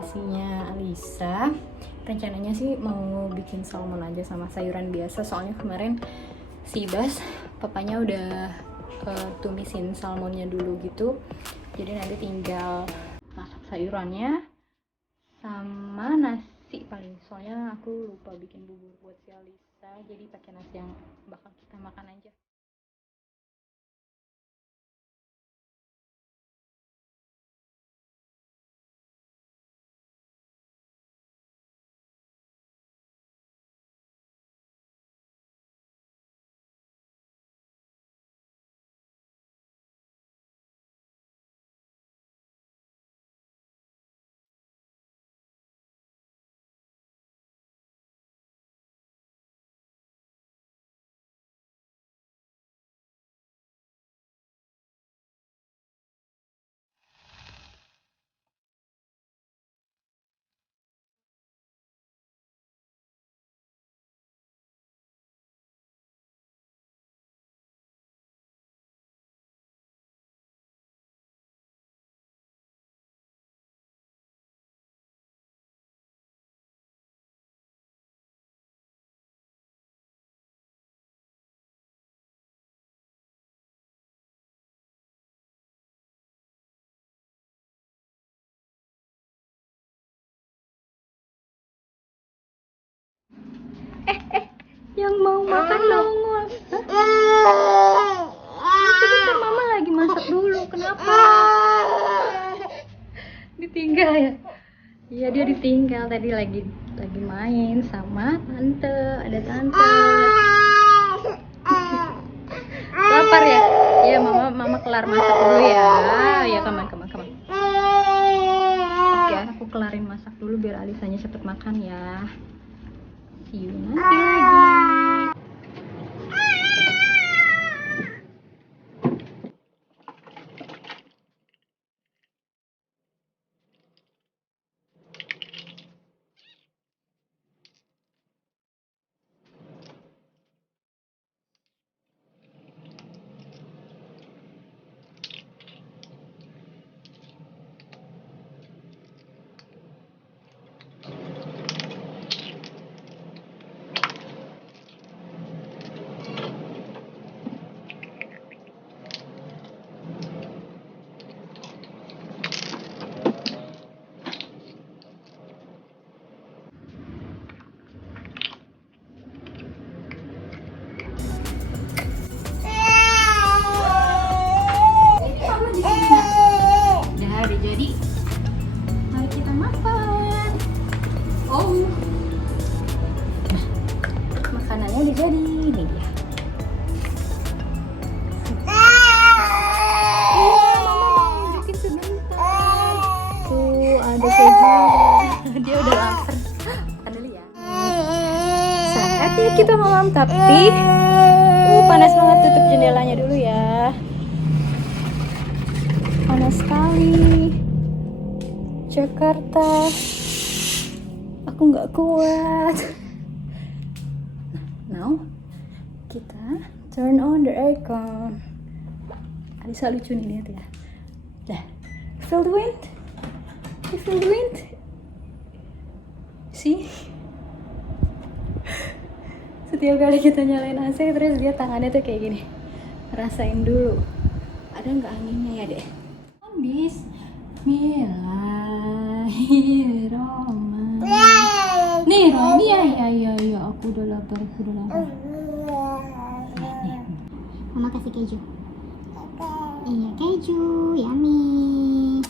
nasinya Alisa. Rencananya sih mau bikin salmon aja sama sayuran biasa, soalnya kemarin si Bas papanya udah tumisin salmonnya dulu gitu, jadi nanti tinggal masak sayurannya sama nasi paling, soalnya aku lupa bikin bubur buat si Alisa, jadi pakai nasi yang bakal kita makan aja. Yang mau makan nongol. Sebentar, mama lagi masak dulu. Kenapa? Ditinggal ya? Iya, dia ditinggal tadi lagi main sama tante. Ada tante. Lapar ya? Iya, mama kelar masak dulu ya. Ya, kaman. Oke, aku kelarin masak dulu biar Alisanya cepet makan ya. See you nanti lagi. Jadi mari kita makan. Oh, nah, makanannya udah jadi. Ini dia. Mama mau nunjukin sebentar. Tuh ada keju. Dia udah lapar. Makan dulu ya. Saatnya kita malam, tapi panas banget. Tutup jendelanya dulu ya. Panas sekali. Jakarta, aku nggak kuat. Now kita turn on the aircon. Alisa lucu nih, lihat ya. Dah, feel the wind? You feel the wind? See? Setiap kali kita nyalain AC terus dia tangannya tuh kayak gini. Rasain dulu. Ada nggak anginnya ya deh? Bismillahirrahmanirrahim. Nih, ya, aku udah lapar. Nih. Mama kasih keju. Iya, keju, yummy.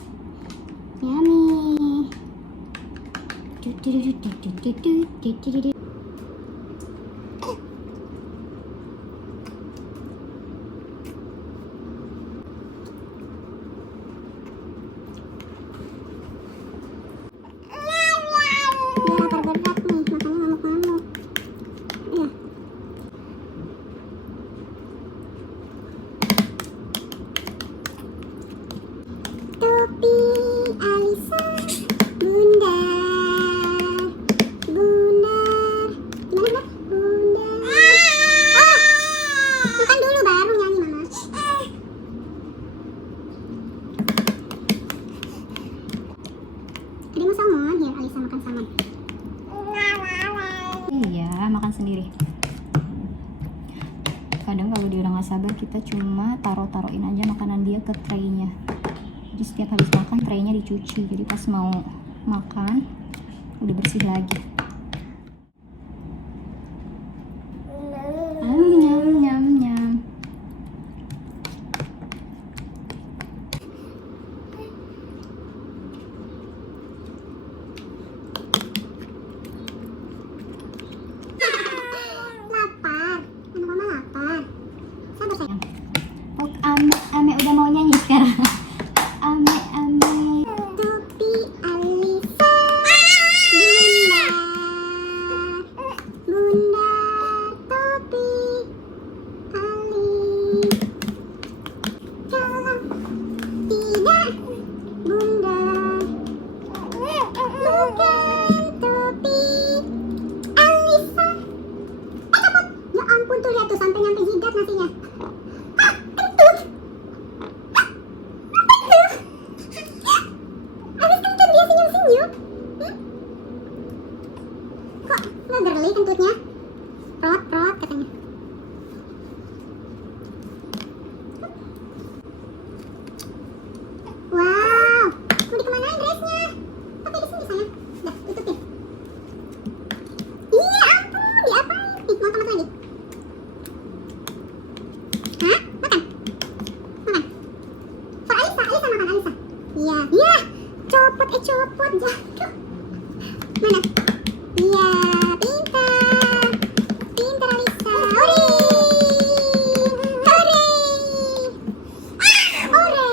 Topi Alisa, Bunda. kita cuma taruhin aja makanan dia ke traynya. Jadi setiap habis makan traynya dicuci, jadi pas mau makan udah bersih lagi. Nyam nyam nyam. Lapar, mama lapar. Sabar sayang. Oh, ame udah mau nyanyi sekarang. Ame. Topi Alisa, bunda topi Ali. Kalau tidak, bunda bukan topi Alisa. Cepet, ya ampun tuh lihat tuh sampai nyampe jidat nasinya. Kentut. Habis kentut dia senyum-senyum. Kok nggak gerli kentutnya? Prot katanya. Wow, mau dikemanain dressnya? Pakai di sini sayang. Dah, tutupin. Iya ampun, diapain? Nih, mau tamat lagi. Hah? Makan? Makan? For Alisa makan Alisa. Iya, copot jatuh. Mana? Iya, pintar Alisa. Hore,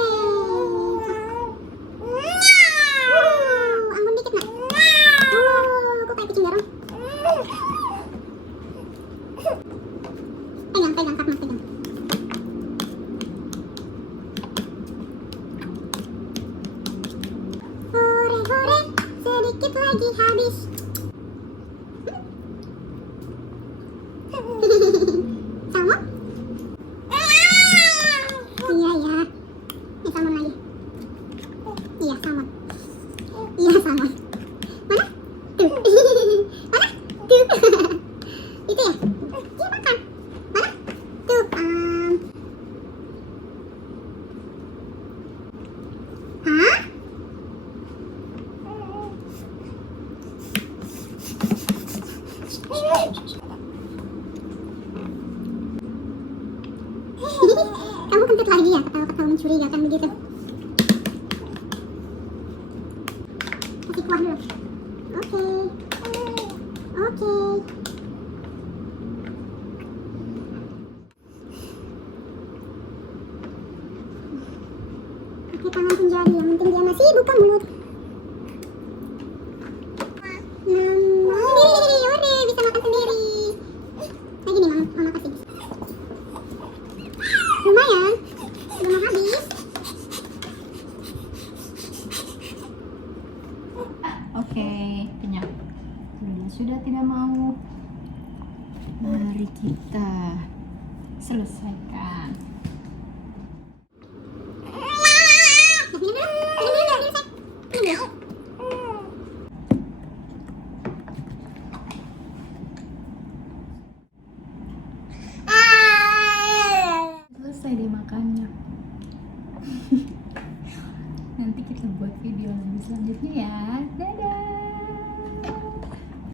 ampun dikit nak. Kok kayak kucing garong? Pegang, Kak Mas, pegang. Hore, sedikit lagi habis. Salmon? Iya ya. Ini salmon lagi. Iya salmon. Mana? Tuh. Mana? Tuh. Itu ya? Iya makan. Mana? Tuh. Hah? Kamu kentut lagi ya, ketawa-ketawa mencurigakan begitu. Kasih kuah dulu. Oke. Pakai tangan pun jadi, yang penting dia masih buka mulut. Sendiri, bisa makan sendiri. Lagi nih mama kasih. Lumayan, udah mau habis. Oke, kenyang. Sudah tidak mau. Mari kita selesaikan. Selesai dia makannya. Nanti kita buat video lebih selanjutnya ya. Dadah.